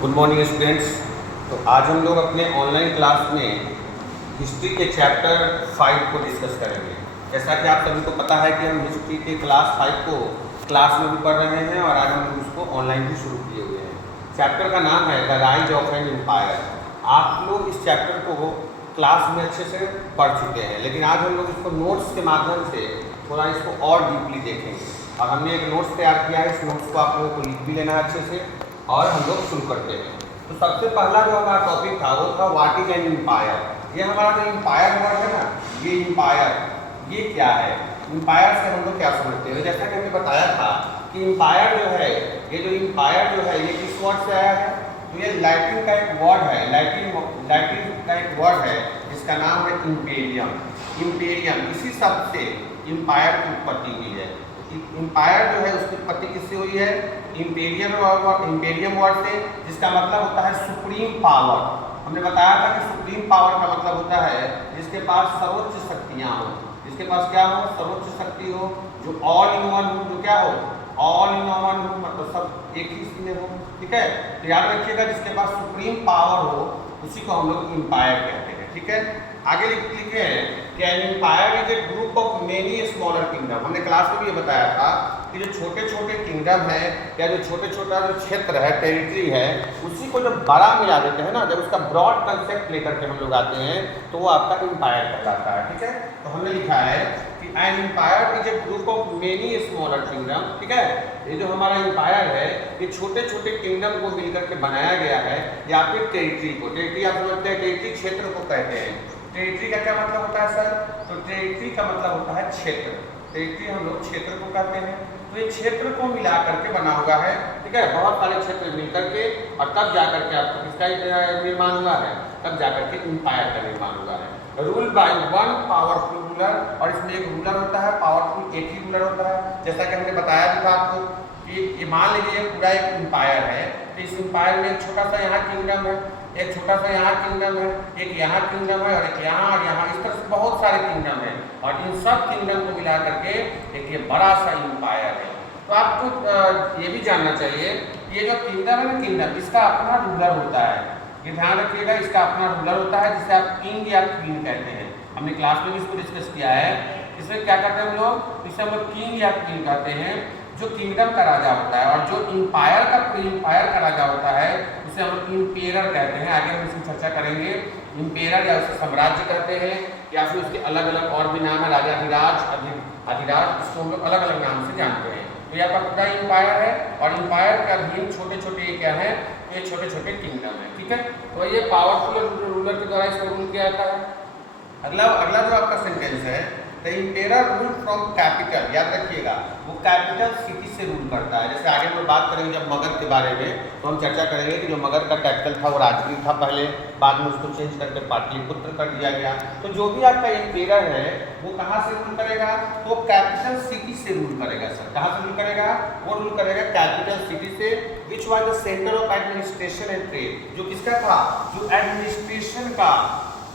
Good morning students. तो आज हम लोग अपने ऑनलाइन क्लास में हिस्ट्री के चैप्टर 5 को डिस्कस करेंगे। जैसा कि आप सभी को पता है कि हम हिस्ट्री के क्लास 5 को क्लास में भी पढ़ रहे हैं और आज हम लोग उसको ऑनलाइन भी शुरू किए हुए हैं। चैप्टर का नाम है the rise of an empire. आप लोग इस चैप्टर को क्लास में अच्छे से पढ़ चुके हैं, लेकिन आज हम लोग इसको नोट्स के माध्यम से थोड़ा इसको और डीपली देखेंगे। और हमने एक नोट्स तैयार किया है, इस नोट्स को आप लोगों को लिख भी लेना है अच्छे से, और हम लोग शुरू करते हैं। तो सबसे पहला जो हमारा टॉपिक था वो था व्हाट इज एन एम्पायर। ये हमारा जो एम्पायर वर्ड है ना, ये एम्पायर ये क्या है, एम्पायर से हम लोग क्या समझते हैं। जैसा कि हमने बताया था कि एम्पायर जो है, ये जो एम्पायर जो है ये किस वर्ड से आया है, तो ये लैटिन का एक वर्ड है, लैटिन का एक वर्ड है जिसका नाम है इम्पेरियम। इम्पेरियम इसी शब्द से एम्पायर की उत्पत्ति हुई है। एम्पायर जो है उसकी उत्पत्ति किससे हुई है, इम्पेरियम वर्ड से, जिसका मतलब होता है सुप्रीम पावर। हमने बताया था कि सुप्रीम पावर का मतलब होता है जिसके पास सर्वोच्च शक्तियाँ हो, जिसके पास क्या हो, सर्वोच्च शक्ति हो, जो ऑल इन वन हो, जो क्या हो, ऑल इन वन हो, मतलब सब एक ही इसमें हो। ठीक है, तो याद रखिएगा जिसके पास सुप्रीम पावर हो उसी को हम लोग एम्पायर कहते हैं। ठीक है, आगे लिखे हैं कि an empire is a group of many smaller kingdom. हमने क्लास में भी ये बताया था कि जो छोटे छोटे किंगडम है या जो छोटे छोटा जो क्षेत्र है, टेरिटरी है, उसी को जब बड़ा मिला देते हैं ना, जब उसका ब्रॉड कंसेप्ट लेकर के हम लोग आते हैं तो वो आपका एम्पायर कहलाता है। ठीक है, तो हमने लिखा है कि an empire is a group of many smaller kingdom. ठीक है, ये जो हमारा एम्पायर है ये छोटे छोटे किंगडम को मिलकर के बनाया गया है, या फिर टेरिटरी को। टेरिटरी आप समझते हैं, टेरिटरी क्षेत्र को कहते हैं। टेरिटरी का क्या मतलब होता है सर, तो टेरिटरी का मतलब होता है क्षेत्र। टेरिटरी हम लोग क्षेत्र को कहते हैं, तो ये क्षेत्र को मिला करके बना हुआ है। ठीक है, बहुत सारे क्षेत्र मिल करके और तब जाकर के आपको किसका निर्माण हुआ है, तब जाकर के एम्पायर का निर्माण हुआ है। Rule by one powerful ruler, और इसमें एक रूलर होता है पावरफुल, एक ही रूलर होता है। जैसा कि हमने बताया भी था आपको कि मान लीजिए पूरा एक एम्पायर है, तो इस एम्पायर में एक छोटा सा यहाँ किंगडम है, एक छोटा सा यहाँ किंगडम है, एक यहाँ किंगडम है, और एक यहाँ और यहाँ, इस तरह से बहुत सारे किंगडम है, और इन सब किंगडम को मिला करके एक ये बड़ा सा एम्पायर है। तो आपको ये भी जानना चाहिए ये जो किंगडम है ना, किंगडम इसका अपना रूलर होता है। ये ध्यान रखिएगा, इसका अपना रूलर होता है जिसे आप किंग या क्वीन कहते हैं। हमने क्लास में भी इसको डिस्कस किया है। इसमें क्या कहते हैं हम लोग, इसे हम लोग किंग या क्वीन कहते हैं, जो किंगडम का राजा होता है। और जो एम्पायर का, प्री एम्पायर का राजा होता है उसे हम लोग इम्पेरर कहते हैं। आगे हम इसकी चर्चा करेंगे। इम्पेरर या उसे साम्राज्य कहते हैं, या फिर उसके अलग अलग और भी नाम है, राजाधिराज, अधिराज, इसको हम लोग अलग अलग नाम से जानते हैं। तो यहाँ पर पूरा एम्पायर है, और एम्पायर के अधीन छोटे छोटे क्या है, ये छोटे छोटे किंगडम है। ठीक है, तो ये पावरफुल रूलर के द्वारा इसको रूल किया जाता है। अगला जो आपका सेंटेंस है, the emperor rule from capital. याद रखिएगा वो कैपिटल सिटी से रूल करता है। जैसे आगे हम बात करेंगे जब मगध के बारे में, तो हम चर्चा करेंगे कि जो मगध का कैपिटल था वो राजगीर था पहले, बाद में उसको चेंज करके पाटलिपुत्र कर दिया गया। तो जो भी आपका इम्पेरर है वो कहाँ से रूल करेगा, तो कैपिटल सिटी से रूल करेगा। सर कहाँ से रूल करेगा, वो रूल करेगा कैपिटल सिटी से, which was the centre of administration and trade. जो किसका था, जो एडमिनिस्ट्रेशन का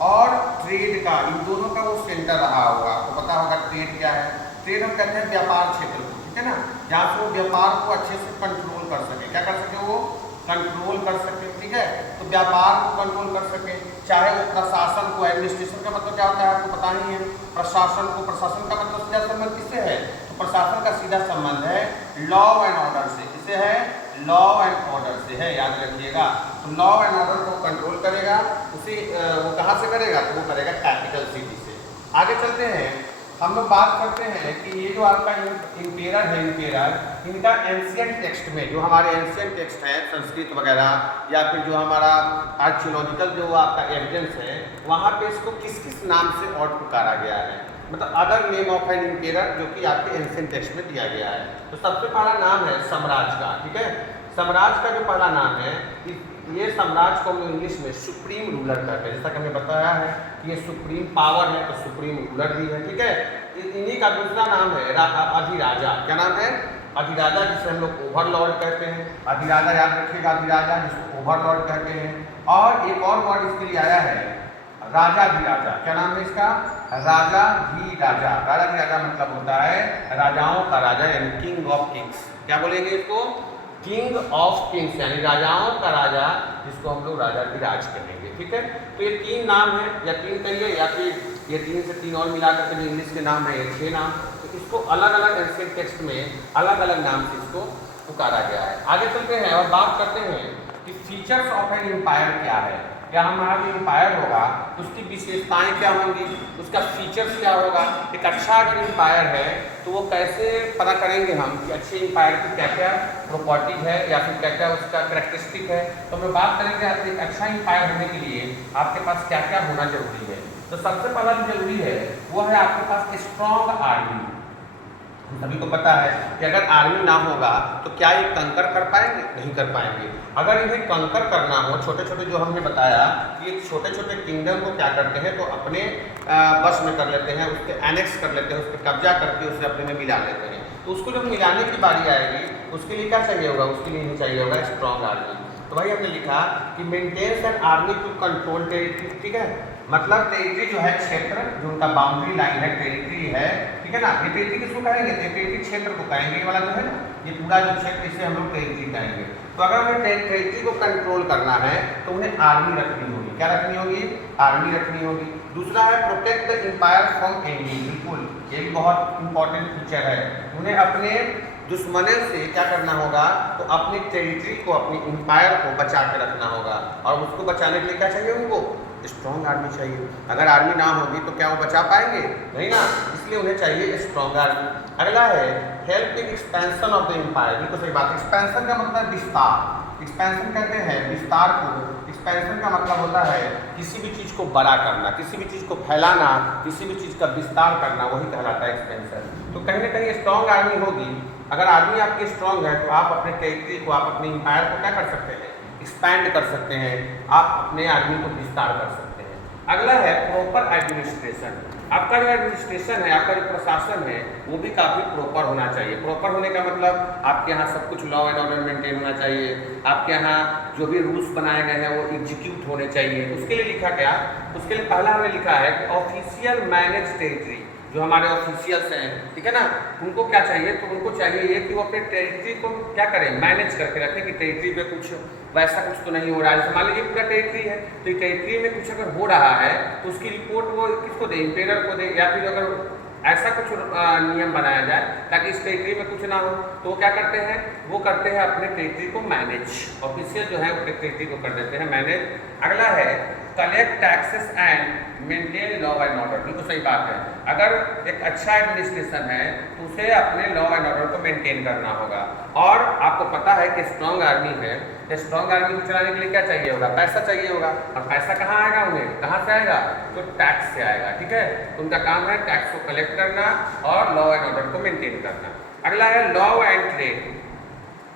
और ट्रेड का, इन दोनों का वो सेंटर रहा होगा। आपको पता होगा ट्रेड क्या है, ट्रेड हम कहते हैं व्यापार क्षेत्र को। ठीक है ना, जहाँ से वो व्यापार को अच्छे से कंट्रोल कर सके, क्या कर सके, वो कंट्रोल कर सके। ठीक है, तो व्यापार को कंट्रोल कर सके, चाहे वो प्रशासन को, एडमिनिस्ट्रेशन का मतलब क्या होता है आपको पता ही है, प्रशासन को, प्रशासन का मतलब सीधा संबंध किससे है, तो प्रशासन का सीधा संबंध है लॉ एंड ऑर्डर से। किससे है, लॉ एंड ऑर्डर से है, याद रखिएगा। तो लॉ एंड ऑर्डर को कंट्रोल करेगा, उसे वो कहाँ से करेगा, तो वो करेगा कैपिटल सिटी से। आगे चलते हैं, हम लोग बात करते हैं कि ये जो आपका इम्पेरर है, इम्पेरर इनका एंशिएंट टेक्स्ट में, जो हमारे एंशिएंट टेक्स्ट है संस्कृत वगैरह, या फिर जो हमारा आर्कियोलॉजिकल जो आपका एविडेंस है, वहाँ पे इसको किस किस नाम से और पुकारा गया है, मतलब other name of an emperor, जो कि आपके एंशिएंट टेक्स्ट में दिया गया है। तो सबसे पहला नाम है सम्राट का। ठीक है, सम्राट का जो पहला नाम है, ये सम्राट को हम इंग्लिश में सुप्रीम रूलर कहते हैं। जैसा कि हमने बताया है कि ये सुप्रीम पावर है, तो सुप्रीम रूलर भी है। ठीक है, इन्हीं का दूसरा नाम है अधिराजा। क्या नाम है, अधिराजा, जिसे हम लोग ओवरलॉर्ड कहते हैं। अधिराजा याद रखिएगा, अधिराजा जिसको ओवरलॉर्ड कहते हैं। और एक और वर्ड इसके लिए आया है राजाधिराजा। क्या नाम है इसका, राजाधिराजा। राजाधिराजा मतलब होता है राजाओं का राजा, यानी किंग ऑफ किंग्स। क्या बोलेंगे इसको, किंग ऑफ किंग्स यानी राजाओं का राजा, जिसको हम लोग राजा की राज कहेंगे। ठीक है, तो ये 3 नाम है, या 3 कहिए या फिर ये 3 से 3 और मिलाकर के जो इंग्लिश के नाम है ये 6 नाम। तो इसको अलग अलग एंशिएंट टेक्स्ट में अलग अलग नाम से इसको पुकारा गया है। आगे चलते हैं और बात करते हैं कि फीचर्स ऑफ एन एम्पायर क्या है। क्या हमारा जो एम्पायर होगा उसकी विशेषताएं क्या होंगी, उसका फीचर्स क्या होगा। एक अच्छा अगर एम्पायर है तो वो कैसे पता करेंगे हम कि अच्छे एम्पायर की क्या क्या प्रॉपर्टीज है या फिर क्या क्या उसका कैरेक्टरिस्टिक है। तो हम बात करेंगे आपके एक अच्छा एम्पायर होने के लिए आपके पास क्या क्या होना जरूरी है। तो सबसे पहला जो जरूरी है वो है आपके पास स्ट्रॉन्ग आर्मी। सभी को पता है कि अगर आर्मी ना होगा तो क्या ये कंकर कर पाएंगे, नहीं कर पाएंगे। अगर इन्हें कंकर करना हो, छोटे छोटे जो हमने बताया कि ये छोटे छोटे किंगडम को क्या करते हैं तो अपने बस में कर लेते हैं, उसके एनेक्स कर लेते हैं, उस पर कब्जा करके उसे अपने में मिला लेते हैं। तो उसको जब मिलाने की बारी आएगी उसके लिए क्या चाहिए होगा, उसके लिए नहीं चाहिए होगा स्ट्रॉन्ग आर्मी। तो भाई हमने लिखा कि maintains an army to control territory. ठीक है, मतलब टेरिटरी जो है क्षेत्र, जो उनका बाउंड्री लाइन है टेरिटरी है, ठीक है ना। ये टेरिटरी किसको कहेंगे, टेरिटरी क्षेत्र को कहेंगे। ये वाला जो है ना, ये पूरा जो क्षेत्र इसे हम लोग टेरिटरी कहेंगे। तो अगर हमें टेरिटरी को कंट्रोल करना है तो उन्हें आर्मी रखनी होगी। क्या रखनी होगी, आर्मी रखनी होगी। दूसरा है protect the empire from enemy. बिल्कुल, ये भी बहुत इंपॉर्टेंट फीचर है। उन्हें अपने दुश्मनों से क्या करना होगा, तो अपनी टेरिटरी को, अपनी एम्पायर को बचा के रखना होगा। और उसको बचाने के लिए क्या चाहिए उनको, स्ट्रॉन्ग आर्मी चाहिए। अगर आर्मी ना होगी तो क्या वो बचा पाएंगे, नहीं ना, इसलिए उन्हें चाहिए स्ट्रॉन्ग आर्मी। अगला है help in expansion of the empire. बिल्कुल सही बात। एक्सपेंशन का मतलब विस्तार, एक्सपेंशन कहते हैं विस्तार को। एक्सपेंशन का मतलब होता है किसी भी चीज़ को बड़ा करना, किसी भी चीज़ को फैलाना, किसी भी चीज़ का विस्तार करना, वही कहलाता है एक्सपेंशन। तो कहीं ना कहीं स्ट्रॉन्ग आर्मी होगी। अगर आर्मी आपकी स्ट्रॉन्ग है तो आप अपने टेरिटरी को, आप अपने एम्पायर को क्या कर सकते हैं, एक्सपैंड कर सकते हैं, आप अपने आर्मी को विस्तार कर सकते हैं। अगला है प्रॉपर एडमिनिस्ट्रेशन। आपका जो एडमिनिस्ट्रेशन है, आपका जो प्रशासन है वो भी काफ़ी प्रॉपर होना चाहिए। प्रॉपर होने का मतलब आपके यहाँ सब कुछ लॉ एंड ऑर्डर मेंटेन होना चाहिए। आपके यहाँ जो भी रूल्स बनाए गए हैं वो एग्जीक्यूट होने चाहिए। उसके लिए लिखा क्या, उसके लिए पहला हमने लिखा है कि ऑफिशियल मैनेज टेरिटरी। जो हमारे ऑफिशियल्स हैं, ठीक है ना, उनको क्या चाहिए, तो उनको चाहिए ये कि वो अपने टेरिटरी को क्या करें, मैनेज करके रखें कि टेरिटरी पे कुछ वैसा कुछ तो नहीं हो रहा है। जैसे मान लीजिए पूरा टेरिटरी है तो टेरिटरी में कुछ अगर हो रहा है तो उसकी रिपोर्ट वो किसको दे, इंपेरर को दे, या फिर अगर ऐसा कुछ नियम बनाया जाए ताकि इस टेरिटरी में कुछ ना हो तो वो क्या करते हैं, वो करते हैं अपने टेरिटरी को मैनेज। ऑफिशियल जो है वो टेरिटरी को कर देते हैं मैनेज। अगला है collect taxes and maintain law and order. बिल्कुल सही बात है। अगर एक अच्छा एडमिनिस्ट्रेशन है तो उसे अपने लॉ एंड ऑर्डर को मेंटेन करना होगा। और आपको पता है कि स्ट्रॉन्ग आर्मी है, स्ट्रॉन्ग आर्मी को चलाने के लिए क्या चाहिए होगा, पैसा चाहिए होगा। और पैसा कहाँ आएगा, उन्हें कहाँ से आएगा, तो टैक्स से आएगा। ठीक है, उनका काम है टैक्स को कलेक्ट करना और लॉ एंड ऑर्डर को मेंटेन करना। अगला है लॉ एंड ट्रेड,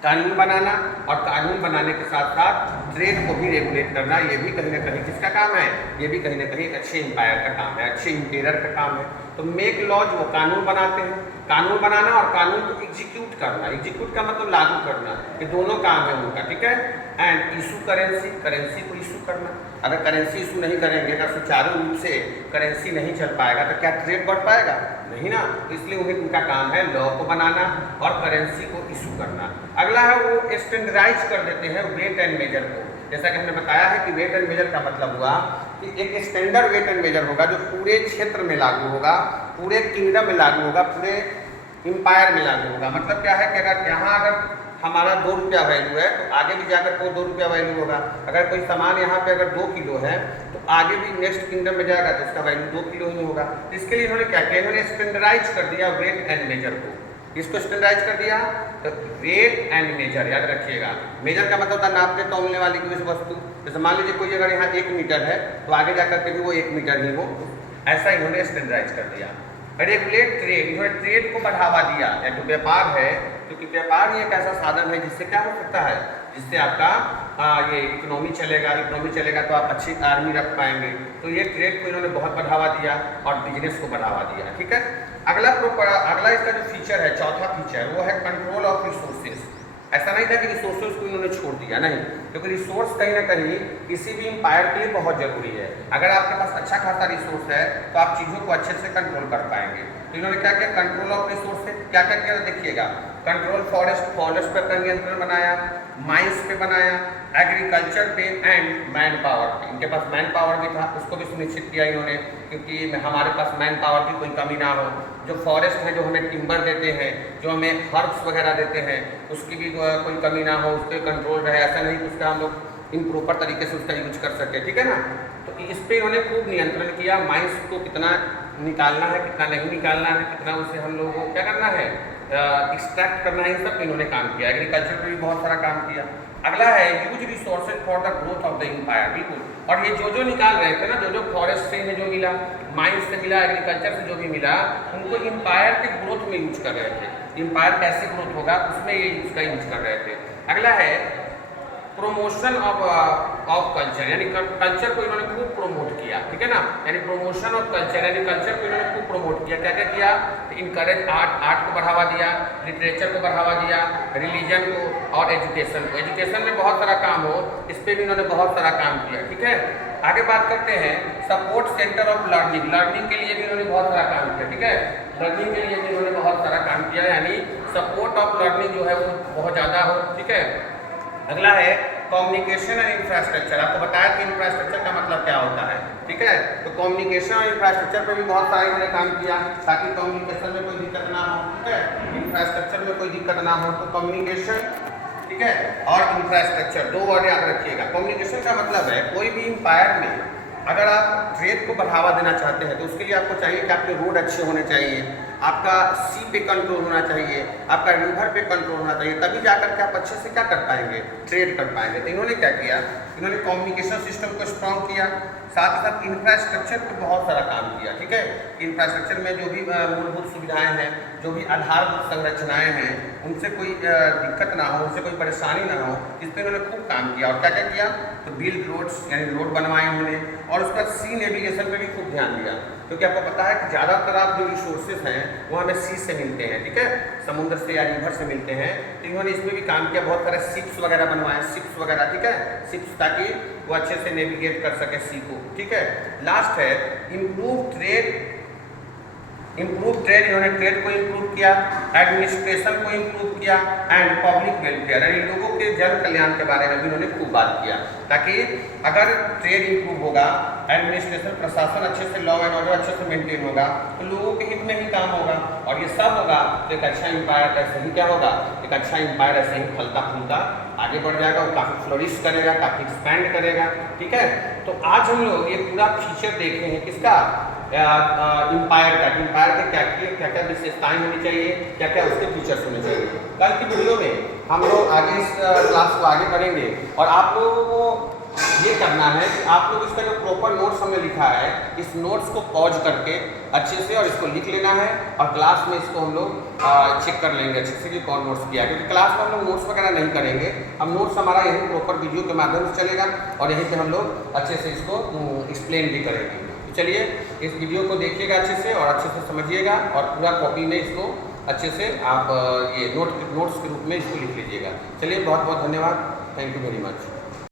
कानून बनाना, और कानून बनाने के साथ साथ ट्रेड को भी रेगुलेट करना। ये भी कहीं ना कहीं किसका काम है, ये भी कहीं ना कहीं अच्छे एम्पायर का काम है, अच्छे इंपेरर का काम है। तो मेक लॉज, वो कानून बनाते हैं, कानून बनाना और कानून को एग्जीक्यूट करना। एग्जीक्यूट का मतलब लागू करना, ये दोनों काम है उनका। ठीक है, एंड इशू करेंसी, करेंसी को इशू करना। अगर करेंसी इशू नहीं करेंगे, अगर सुचारू रूप से करेंसी नहीं चल पाएगा तो क्या ट्रेड बढ़ पाएगा, नहीं ना। इसलिए उन्हें उनका काम है लॉ को बनाना और करेंसी को इशू करना। अगला है वो स्टैंडर्डाइज कर देते हैं वेट एंड मेजर को। जैसा कि हमने बताया है कि वेट एंड मेजर का मतलब हुआ कि एक स्टैंडर्ड वेट एंड मेजर होगा जो पूरे क्षेत्र में लागू होगा, पूरे किंगडम में लागू होगा, पूरे एम्पायर में लागू होगा। मतलब क्या है कि अगर यहाँ अगर हमारा 2 रुपया वैल्यू है तो आगे भी जाकर को 2 रुपया वैल्यू होगा। अगर कोई सामान यहाँ पे अगर 2 किलो है तो आगे भी नेक्स्ट किंगडम में जाएगा तो उसका वैल्यू 2 किलो ही होगा। इसके लिए इन्होंने क्या किया, इन्होंने स्टैंडर्डाइज कर दिया वेट एंड मेजर को। इसको स्टैंडर्डाइज कर दिया तो वेट एंड मेजर, याद रखिएगा। मेजर का मतलब होता है नापने तौलने वाली कोई वस्तु। जैसे मान लीजिए कोई अगर यहाँ 1 मीटर है तो आगे जाकर के भी वो 1 मीटर ही हो, ऐसा इन्होंने स्टैंडर्डाइज कर दिया। रेगुलेट ट्रेड, इन्होंने ट्रेड को बढ़ावा दिया। या तो व्यापार है, क्योंकि व्यापार ही एक ऐसा साधन है जिससे क्या हो सकता है, जिससे आपका ये इकोनॉमी चलेगा। इकोनॉमी चलेगा तो आप अच्छी आर्मी रख पाएंगे। तो ये ट्रेड को इन्होंने बहुत बढ़ावा दिया और बिजनेस को बढ़ावा दिया। ठीक है, अगला इसका जो फीचर है, चौथा फीचर, वो है कंट्रोल ऑफ रिसोर्सेज। ऐसा नहीं था कि रिसोर्सेज को इन्होंने छोड़ दिया, नहीं, क्योंकि रिसोर्स कहीं ना कहीं किसी भी एम्पायर के लिए बहुत जरूरी है। अगर आपके पास अच्छा खासा रिसोर्स है तो आप चीज़ों को अच्छे से कंट्रोल कर पाएंगे। तो इन्होंने क्या किया, कंट्रोल ऑफ रिसोर्सेज। क्या क्या किया देखिएगा, कंट्रोल फॉरेस्ट, फॉरेस्ट पर नियंत्रण बनाया, माइंस पे बनाया, एग्रीकल्चर पे एंड मैन पावर पे। इनके पास मैन पावर भी था, उसको भी सुनिश्चित किया इन्होंने, क्योंकि हमारे पास मैन पावर की कोई कमी ना हो। जो फॉरेस्ट है, जो हमें टिम्बर देते हैं, जो हमें हर्ब्स वगैरह देते हैं, उसकी भी कोई कमी ना हो, उस पर कंट्रोल रहे। ऐसा नहीं कि उसका हम लोग इन प्रॉपर तरीके से उसका यूज कर सके, ठीक है ना। तो इस पर इन्होंने खूब नियंत्रण किया। माइंस को कितना निकालना है, कितना नहीं निकालना है, कितना उसे हम लोगों को क्या करना है, एक्सट्रैक्ट करना है, इन सब इन्होंने काम किया। एग्रीकल्चर पे भी बहुत सारा काम किया। अगला है use resources for the growth of the empire. बिल्कुल, और ये जो निकाल रहे थे ना, जो फॉरेस्ट से जो मिला, माइंस से मिला, एग्रीकल्चर से जो भी मिला, उनको एम्पायर के ग्रोथ में यूज कर रहे थे। एम्पायर कैसे ग्रोथ होगा उसमें ये उसका यूज कर रहे थे। अगला है प्रोमोशन ऑफ कल्चर, यानी कल्चर को इन्होंने खूब प्रमोट किया, ठीक है ना। यानी प्रोमोशन ऑफ कल्चर, यानी कल्चर को इन्होंने खूब प्रमोट किया। क्या क्या किया, इनकरेज आर्ट, आर्ट को बढ़ावा दिया, लिटरेचर को बढ़ावा दिया, रिलीजन को और एजुकेशन को। एजुकेशन में बहुत सारा काम हो, इस पर भी इन्होंने बहुत सारा काम किया, ठीक है। आगे बात करते हैं support centre of learning. Learning के लिए भी इन्होंने बहुत सारा काम किया, ठीक है। लर्निंग के लिए भी इन्होंने बहुत सारा काम किया, यानी सपोर्ट ऑफ लर्निंग जो है वो बहुत ज़्यादा हो, ठीक है। अगला है कम्युनिकेशन एंड इंफ्रास्ट्रक्चर। आपको बताया कि इंफ्रास्ट्रक्चर का मतलब क्या होता है, ठीक है। तो कम्युनिकेशन और इंफ्रास्ट्रक्चर पे भी बहुत सारा इन्होंने काम किया, ताकि कम्युनिकेशन में कोई दिक्कत ना हो, ठीक है। इंफ्रास्ट्रक्चर में कोई दिक्कत ना हो, तो कम्युनिकेशन, ठीक है, और इंफ्रास्ट्रक्चर, दो वर्ड याद रखिएगा। कम्युनिकेशन का मतलब है कोई भी एम्पायर में अगर आप ट्रेड को बढ़ावा देना चाहते हैं, तो उसके लिए आपको चाहिए कि आपके रोड अच्छे होने चाहिए, आपका सी पे कंट्रोल होना चाहिए, आपका रिवर पे कंट्रोल होना चाहिए, तभी जाकर के आप अच्छे से क्या कर पाएंगे, ट्रेड कर पाएंगे। तो इन्होंने क्या किया, इन्होंने कम्युनिकेशन सिस्टम को स्ट्रॉन्ग किया, साथ ही साथ इंफ्रास्ट्रक्चर पे बहुत सारा काम किया, ठीक है। इंफ्रास्ट्रक्चर में जो भी मूलभूत सुविधाएं हैं, जो भी आधारभूत संरचनाएं हैं, उनसे कोई दिक्कत ना हो, उनसे कोई परेशानी ना हो, इस पर इन्होंने खूब काम किया। और क्या क्या किया, तो बिल्ड रोड्स, यानी रोड बनवाए उन्होंने, और उसका सी नेविगेशन पे भी खूब ध्यान दिया, क्योंकि आपको पता है कि ज़्यादातर आप जो रिसोर्सेज हैं वो हमें सी से मिलते हैं, ठीक है, समुद्र से या रिवर से मिलते हैं। तो इन्होंने इसमें भी काम किया, बहुत सारे शिप्स वगैरह बनवाए, शिप्स वगैरह, ठीक है, शिप्स, ताकि वो अच्छे से नेविगेट कर सके सी को, ठीक है। लास्ट है इम्प्रूव ट्रेड। इन्होंने ट्रेड को इम्प्रूव किया, एडमिनिस्ट्रेशन को इम्प्रूव किया, एंड पब्लिक वेलफेयर, यानी लोगों के जन कल्याण के बारे में भी इन्होंने खूब बात किया, ताकि अगर ट्रेड इम्प्रूव होगा, एडमिनिस्ट्रेशन, प्रशासन अच्छे से, लॉ एंड ऑर्डर अच्छे से मेंटेन होगा, तो लोगों के हित में ही काम होगा, और ये सब होगा तो एक अच्छा एम्पायर ऐसे ही क्या होगा, एक अच्छा एम्पायर ऐसे ही फलता फूलता आगे बढ़ जाएगा, और काफ़ी फ्लोरिश करेगा, काफ़ी एक्सपैंड करेगा, ठीक है। तो आज हम लोग ये पूरा फीचर देख रहे हैं किसका, एम्पायर का। एम्पायर के क्या क्या विशेषताएं होनी चाहिए, क्या क्या उसके फीचर्स होने चाहिए। कल की वीडियो में हम लोग आगे इस क्लास को आगे बढ़ेंगे, और आप लोगों को ये करना है कि आप लोग इसका जो प्रॉपर नोट्स हमने लिखा है, इस नोट्स को पॉज करके अच्छे से और इसको लिख लेना है, और क्लास में इसको हम लोग चेक कर लेंगे अच्छे से कि कौन नोट्स किया है। क्योंकि क्लास में हम लोग नोट्स वगैरह नहीं करेंगे, हम नोट्स हमारा यही प्रॉपर वीडियो के माध्यम से चलेगा, और यहीं से हम लोग अच्छे से इसको एक्सप्लेन भी करेंगे। तो चलिए इस वीडियो को देखिएगा अच्छे से, और अच्छे से समझिएगा, और पूरा कॉपी में इसको अच्छे से आप ये नोट्स के रूप में इसको लिख लीजिएगा। चलिए, बहुत बहुत धन्यवाद, थैंक यू वेरी मच।